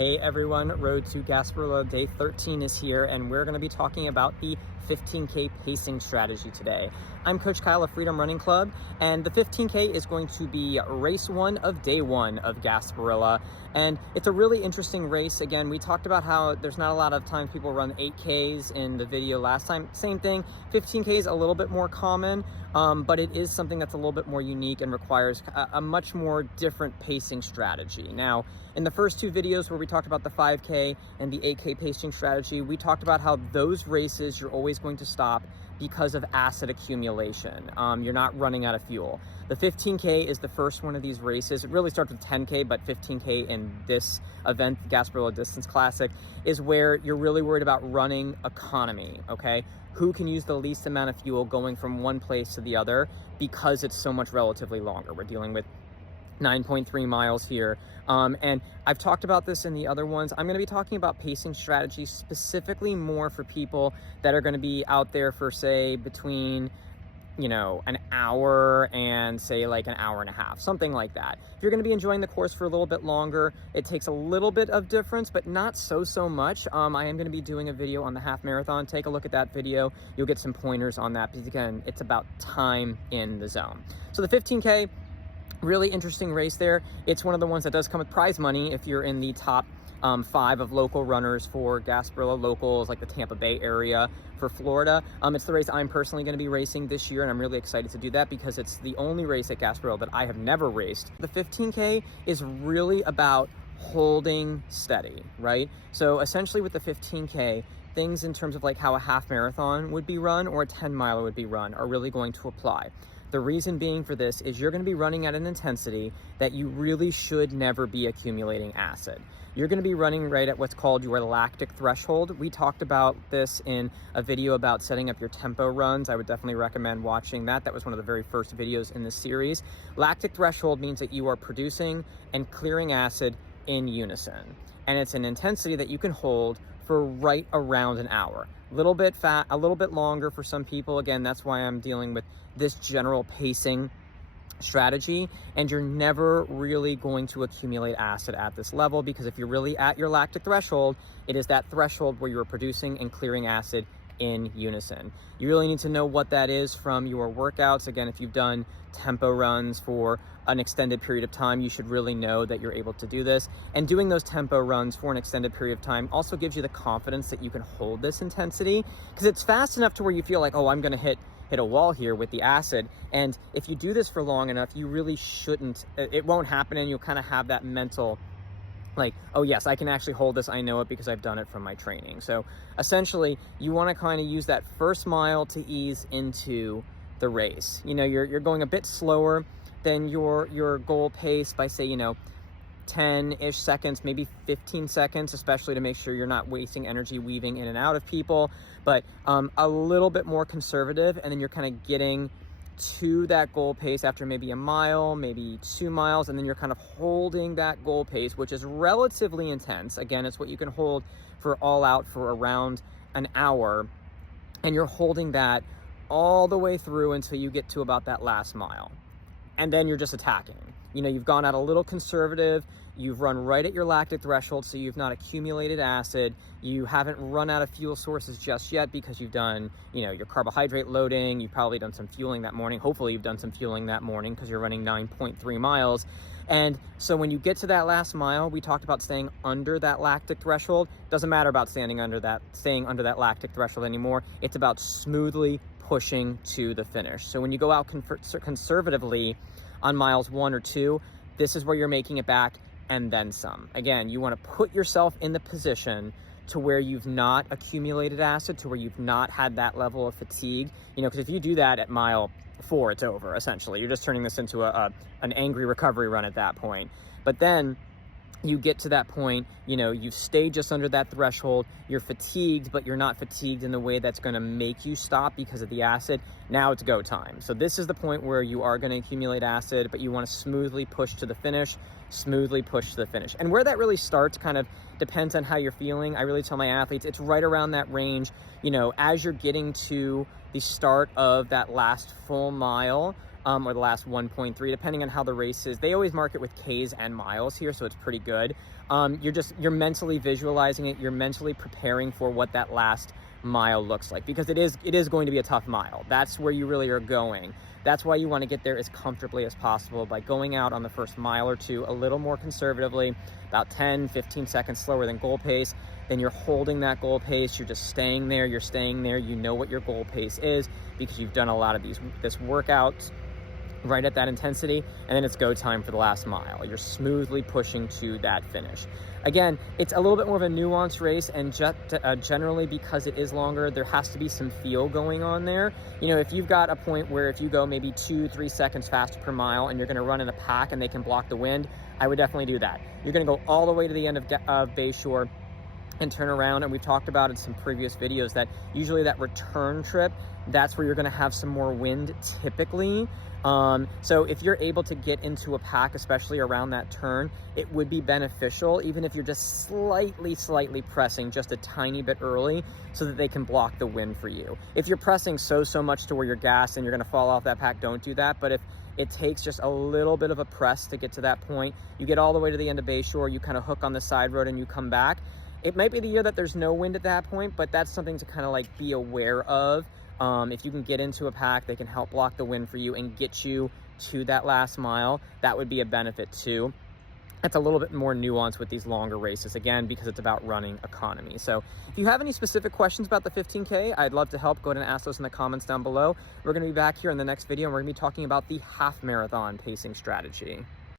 Hey everyone, Road to Gasparilla Day 13 is here, and we're going to be talking about the 15K pacing strategy today. I'm Coach Kyle of Freedom Running Club, and the 15K is going to be race one of day one of Gasparilla. And it's a really interesting race. Again, we talked about how there's not a lot of times people run 8Ks in the video last time. Same thing, 15K is a little bit more common, but it is something that's a little bit more unique and requires a much more different pacing strategy. Now, in the first two videos where we talked about the 5K and the 8K pacing strategy, we talked about how those races you're always going to stop because of acid accumulation. You're not running out of fuel. The 15K is the first one of these races. It really starts with 10K, but 15K in this event, the Gasparilla Distance Classic, is where you're really worried about running economy, okay? Who can use the least amount of fuel going from one place to the other because it's so much relatively longer. We're dealing with 9.3 miles here. And I've talked about this in the other ones. I'm going to be talking about pacing strategy specifically more for people that are going to be out there for, say, between, an hour and say like an hour and a half, something like that. If you're going to be enjoying the course for a little bit longer, it takes a little bit of difference, but not so much. I am going to be doing a video on the half marathon. Take a look at that video. You'll get some pointers on that because, again, it's about time in the zone. So the 15K, really interesting race there. It's one of the ones that does come with prize money if you're in the top 5 of local runners for Gasparilla locals, like the Tampa Bay area for Florida. It's the race I'm personally going to be racing this year, and I'm really excited to do that because it's the only race at Gasparilla that I have never raced. The 15K is really about holding steady, right? So essentially with the 15K, things in terms of like how a half marathon would be run or a 10-miler would be run are really going to apply. The reason being for this is you're going to be running at an intensity that you really should never be accumulating acid. You're going to be running right at what's called your lactic threshold. We talked about this in a video about setting up your tempo runs. I would definitely recommend watching that. That was one of the very first videos in this series. Lactic threshold means that you are producing and clearing acid in unison. And it's an intensity that you can hold for right around an hour. A little bit longer for some people. Again, that's why I'm dealing with this general pacing strategy, and you're never really going to accumulate acid at this level because if you're really at your lactic threshold, it is that threshold where you're producing and clearing acid in unison. You really need to know what that is from your workouts. Again, if you've done tempo runs for an extended period of time, you should really know that you're able to do this. And doing those tempo runs for an extended period of time also gives you the confidence that you can hold this intensity because it's fast enough to where you feel like, oh, I'm going to hit a wall here with the acid. And if you do this for long enough, you really shouldn't, it won't happen, and you'll kind of have that mental like, oh yes, I can actually hold this. I know it because I've done it from my training. So essentially you want to kind of use that first mile to ease into the race. You're going a bit slower than your goal pace by, say, 10-ish seconds, maybe 15 seconds, especially to make sure you're not wasting energy weaving in and out of people, but a little bit more conservative. And then you're kind of getting to that goal pace after maybe a mile, maybe 2 miles, and then you're kind of holding that goal pace, which is relatively intense. Again, it's what you can hold for all out for around an hour, and you're holding that all the way through until you get to about that last mile. And then you're just attacking. You've gone out a little conservative, you've run right at your lactic threshold, so you've not accumulated acid, you haven't run out of fuel sources just yet because you've done, your carbohydrate loading, you've probably done some fueling that morning, hopefully you've done some fueling that morning because you're running 9.3 miles. And so when you get to that last mile, we talked about staying under that lactic threshold. Doesn't matter about staying under that lactic threshold anymore. It's about smoothly pushing to the finish. So when you go out conservatively on miles 1 or 2, this is where you're making it back and then some. Again, you want to put yourself in the position to where you've not accumulated acid, to where you've not had that level of fatigue. Because if you do that at mile 4, it's over, essentially. You're just turning this into an angry recovery run at that point. But then you get to that point, you've stayed just under that threshold, you're fatigued, but you're not fatigued in the way that's going to make you stop because of the acid. Now it's go time. So this is the point where you are going to accumulate acid, but you want to smoothly push to the finish. And where that really starts kind of depends on how you're feeling. I really tell my athletes, it's right around that range, as you're getting to the start of that last full mile, or the last 1.3, depending on how the race is. They always mark it with Ks and miles here, so it's pretty good. you're mentally visualizing it. You're mentally preparing for what that last mile looks like, because it is going to be a tough mile. That's where you really are going. That's why you want to get there as comfortably as possible by going out on the first mile or two a little more conservatively, about 10-15 seconds slower than goal pace. Then you're holding that goal pace. You're just staying there. You're staying there. You know what your goal pace is because you've done a lot of this workout right at that intensity, and then it's go time for the last mile. You're smoothly pushing to that finish. Again, it's a little bit more of a nuanced race, and generally because it is longer, there has to be some feel going on there. You know, if you've got a point where if you go maybe 2-3 seconds faster per mile and you're going to run in a pack and they can block the wind, I would definitely do that. You're going to go all the way to the end of Bayshore and turn around, and we've talked about in some previous videos that usually that return trip, that's where you're going to have some more wind typically. So if you're able to get into a pack, especially around that turn, it would be beneficial, even if you're just slightly pressing just a tiny bit early so that they can block the wind for you. If you're pressing so much to where you're gassed and you're going to fall off that pack, don't do that. But if it takes just a little bit of a press to get to that point, you get all the way to the end of Bayshore, you kind of hook on the side road and you come back. It might be the year that there's no wind at that point, but that's something to kind of like be aware of. If you can get into a pack, they can help block the wind for you and get you to that last mile. That would be a benefit too. It's a little bit more nuanced with these longer races, again, because it's about running economy. So if you have any specific questions about the 15K, I'd love to help. Go ahead and ask those in the comments down below. We're going to be back here in the next video, and we're going to be talking about the half marathon pacing strategy.